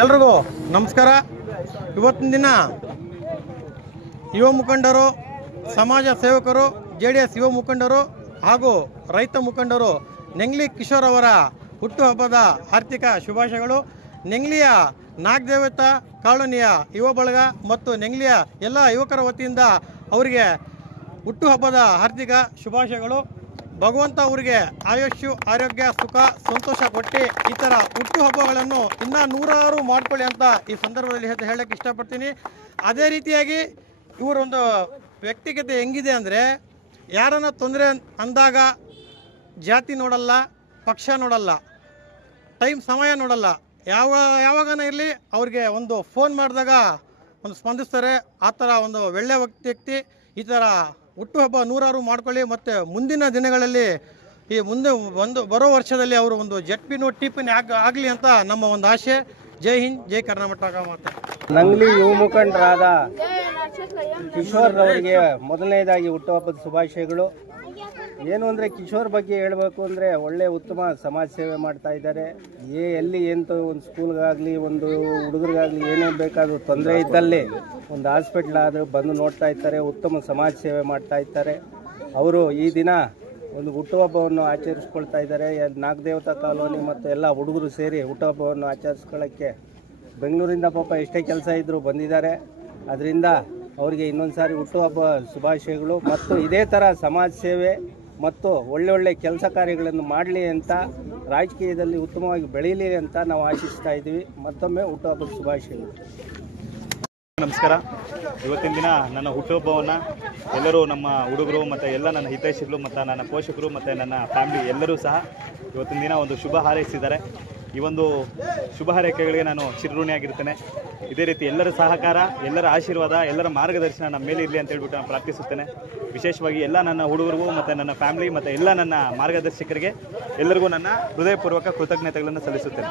ಎಲ್ರಿಗೂ ನಮಸ್ಕಾರ. ಇವತ್ತಿನ ದಿನ ಯುವ ಮುಖಂಡರು, ಸಮಾಜ ಸೇವಕರು, JDS ಯುವ ಮುಖಂಡರು ಹಾಗೂ ರೈತ ಮುಖಂಡರು ನೆಂಗ್ಲಿ ಕಿಶೋರ್ ಅವರ ಹುಟ್ಟುಹಬ್ಬದ ಆರ್ಥಿಕ ಶುಭಾಶಯಗಳು. ನೆಂಗ್ಲಿಯ ನಾಗದೇವತಾ ಕಾಲೋನಿಯ ಯುವ ಬಳಗ ಮತ್ತು ನೆಂಗ್ಲಿಯ ಎಲ್ಲ ಯುವಕರ ವತಿಯಿಂದ ಅವರಿಗೆ ಹುಟ್ಟುಹಬ್ಬದ ಆರ್ಥಿಕ ಶುಭಾಶಯಗಳು. ಭಗವಂತ ಅವರಿಗೆ ಆಯುಷ್ಯು, ಆರೋಗ್ಯ, ಸುಖ, ಸಂತೋಷ ಕೊಟ್ಟು ಈ ಥರ ಹುಟ್ಟುಹಬ್ಬಗಳನ್ನು ಇನ್ನೂ ನೂರಾರು ಮಾಡ್ಕೊಳ್ಳಿ ಅಂತ ಈ ಸಂದರ್ಭದಲ್ಲಿ ಹೇಳಕ್ಕೆ ಇಷ್ಟಪಡ್ತೀನಿ. ಅದೇ ರೀತಿಯಾಗಿ ಇವರೊಂದು ವ್ಯಕ್ತಿಗತೆ ಹೆಂಗಿದೆ ಅಂದರೆ, ಯಾರನ್ನ ತೊಂದರೆ ಅಂದಾಗ ಜಾತಿ ನೋಡಲ್ಲ, ಪಕ್ಷ ನೋಡಲ್ಲ, ಸಮಯ ನೋಡಲ್ಲ. ಯಾವಾಗನ ಇರಲಿ ಅವ್ರಿಗೆ ಒಂದು ಫೋನ್ ಮಾಡಿದಾಗ ಒಂದು ಸ್ಪಂದಿಸ್ತಾರೆ. ಆ ಥರ ಒಂದು ಒಳ್ಳೆಯ ವ್ಯಕ್ತಿ. ಈ ಥರ ಹುಟ್ಟುಹಬ್ಬ ನೂರಾರು ಮಾಡ್ಕೊಳ್ಳಿ. ಮತ್ತು ಮುಂದಿನ ದಿನಗಳಲ್ಲಿ ಈ ಮುಂದೆ ಬರೋ ವರ್ಷದಲ್ಲಿ ಅವರು ಒಂದು ಜೆಡ್ಪಿನೋ ಟಿಪಿನ ಆಗಲಿ ಅಂತ ನಮ್ಮ ಒಂದು ಆಶೆ. ಜೈ ಹಿಂದ್, ಜೈ ಕರ್ನಾಟಕ. ಮಾತೆ ನಂಗ್ಲಿ ಯುವ ಮುಖಂಡರಾದ ಕಿಶೋರ್ ಅವರಿಗೆ ಮೊದಲನೇದಾಗಿ ಹುಟ್ಟುಹಬ್ಬದ ಶುಭಾಶಯಗಳು. ಏನು ಅಂದರೆ, ಕಿಶೋರ್ ಬಗ್ಗೆ ಹೇಳಬೇಕು ಅಂದರೆ ಒಳ್ಳೆ ಉತ್ತಮ ಸಮಾಜ ಸೇವೆ ಮಾಡ್ತಾ ಇದ್ದಾರೆ. ಎಲ್ಲಿ ಏನು ಒಂದು ಸ್ಕೂಲ್ಗಾಗಲಿ, ಒಂದು ಹುಡುಗರಿಗಾಗಲಿ ಏನೇ ಬೇಕಾದರೂ ತೊಂದರೆ ಇದ್ದಲ್ಲಿ ಒಂದು ಹಾಸ್ಪಿಟ್ಲ್ ಆದರೂ ಬಂದು ನೋಡ್ತಾ ಇರ್ತಾರೆ. ಉತ್ತಮ ಸಮಾಜ ಸೇವೆ ಮಾಡ್ತಾ ಇರ್ತಾರೆ. ಅವರು ಈ ದಿನ ಒಂದು ಹುಟ್ಟುಹಬ್ಬವನ್ನು ಆಚರಿಸ್ಕೊಳ್ತಾ ಇದ್ದಾರೆ. ನಾಗದೇವತಾ ಕಾಲೋನಿ ಮತ್ತು ಎಲ್ಲ ಹುಡುಗರು ಸೇರಿ ಹುಟ್ಟುಹಬ್ಬವನ್ನು ಆಚರಿಸ್ಕೊಳ್ಳೋಕ್ಕೆ ಬೆಂಗಳೂರಿಂದ ಪಾಪ ಎಷ್ಟೇ ಕೆಲಸ ಇದ್ದರೂ ಬಂದಿದ್ದಾರೆ. ಅದರಿಂದ ಅವರಿಗೆ ಇನ್ನೊಂದು ಸಾರಿ ಹುಟ್ಟುಹಬ್ಬ ಶುಭಾಶಯಗಳು. ಮತ್ತು ಇದೇ ಥರ ಸಮಾಜ ಸೇವೆ ಮತ್ತು ಒಳ್ಳೊಳ್ಳೆ ಕೆಲಸ ಕಾರ್ಯಗಳನ್ನು ಮಾಡಲಿ ಅಂತ, ರಾಜಕೀಯದಲ್ಲಿ ಉತ್ತಮವಾಗಿ ಬೆಳೀಲಿ ಅಂತ ನಾವು ಆಶಿಸ್ತಾ ಇದ್ದೀವಿ. ಮತ್ತೊಮ್ಮೆ ಹುಟ್ಟುಹಬ್ಬದ ಶುಭಾಶಯಗಳು. ನಮಸ್ಕಾರ. ಇವತ್ತಿನ ದಿನ ನನ್ನ ಹುಟ್ಟುಹಬ್ಬವನ್ನು ಎಲ್ಲರೂ, ನಮ್ಮ ಹುಡುಗರು ಮತ್ತು ಎಲ್ಲ ನನ್ನ ಹಿತೈಷಿಗಳು ಮತ್ತು ನನ್ನ ಪೋಷಕರು ಮತ್ತು ನನ್ನ ಫ್ಯಾಮಿಲಿ ಎಲ್ಲರೂ ಸಹ ಇವತ್ತಿನ ದಿನ ಒಂದು ಶುಭ ಹಾರೈಸಿದ್ದಾರೆ. ಈ ಒಂದು ಶುಭ ಹಾರೈಕೆಗಳಿಗೆ ನಾನು ಚಿರಋಣಿಯಾಗಿರ್ತೇನೆ. ಇದೇ ರೀತಿ ಎಲ್ಲರ ಸಹಕಾರ, ಎಲ್ಲರ ಆಶೀರ್ವಾದ, ಎಲ್ಲರ ಮಾರ್ಗದರ್ಶನ ನಮ್ಮ ಮೇಲೆ ಇರಲಿ ಅಂತ ಹೇಳ್ಬಿಟ್ಟು ನಾನು ಪ್ರಾರ್ಥಿಸುತ್ತೇನೆ. ವಿಶೇಷವಾಗಿ ಎಲ್ಲ ನನ್ನ ಹುಡುಗರಿಗೂ ಮತ್ತು ನನ್ನ ಫ್ಯಾಮಿಲಿ ಮತ್ತು ಎಲ್ಲ ನನ್ನ ಮಾರ್ಗದರ್ಶಕರಿಗೆ ಎಲ್ಲರಿಗೂ ನನ್ನ ಹೃದಯಪೂರ್ವಕ ಕೃತಜ್ಞತೆಗಳನ್ನು ಸಲ್ಲಿಸುತ್ತೇನೆ.